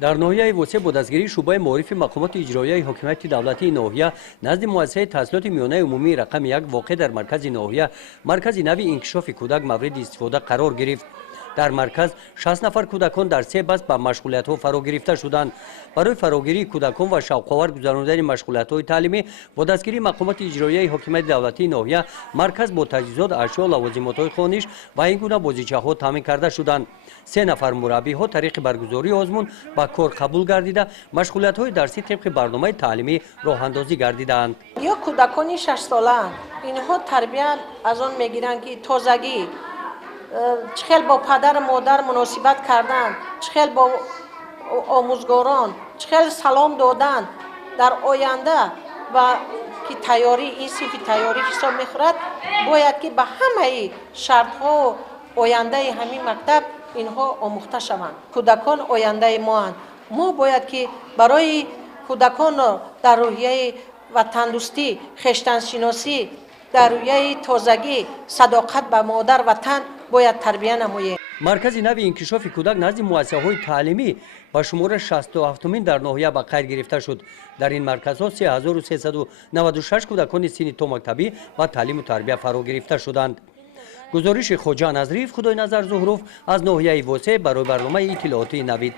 дар ноҳияи восеъ бо дастгирии шӯъбаи маорифи мақомоти иҷроияи ҳокимияти давлатии ноҳия назди муассисаи таҳсилоти миёнаи умумии рақами 1 воқеъ дар маркази ноҳия маркази нави инкишофи кӯдак мавриди истифода қарор гирифт. дар марказ 60 нафар кӯдакон дар 3 баст ба машғулиятҳо фаро гирифта шуданд. барои фарогирии кӯдакон ва шавқовар гузаронидани машғулиятҳои таълимӣ бо дастгирии мақомоти иҷроияи ҳокимияти давлатии ноҳия марказ бо таҷҳизот ашё лавозимотҳои хониш ва ин гуна бозичаҳо таъмин карда шуданд. 3 нафар мураббиҳо тариқи баргузории озмун ба кор қабул гардида машғулиятҳои дарсӣ тибқи барномаи таълимӣ роҳандозӣ гардидаанд. ё кӯдакони 6 солаанд инҳо тарбия аз он мегиранд ки тозагӣ چه خیلی با پدر و مادر مناسبت کردن، چه خیلی با آموزگاران، چه خیلی سلام دادن در آینده و که تیاری این صنف تیاری حساب می‌خورد باید که به همه شرط‌ها و آینده همین مکتب اینها آموخته شوند. کودکان آینده ما هستند. ما باید که برای کودکان در روحیه وطن‌دوستی، خویشتن‌شناسی، در روحیه تازگی، صداقت به مادر وطن باید تربیه نموییم. маркази нави инкишофи кӯдак назди муассисаҳои таълимӣ ба шумора 67-мин дар ноҳия ба қайд гирифта шуд. дар ин марказҳо 3396 кӯдакони синни томактабӣ ва таълиму тарбия фаро гирифта шуданд. гузориши хоҷа назриев, худойназар зуҳуров аз ноҳияи восеъ барои барномаи иттилооти навид.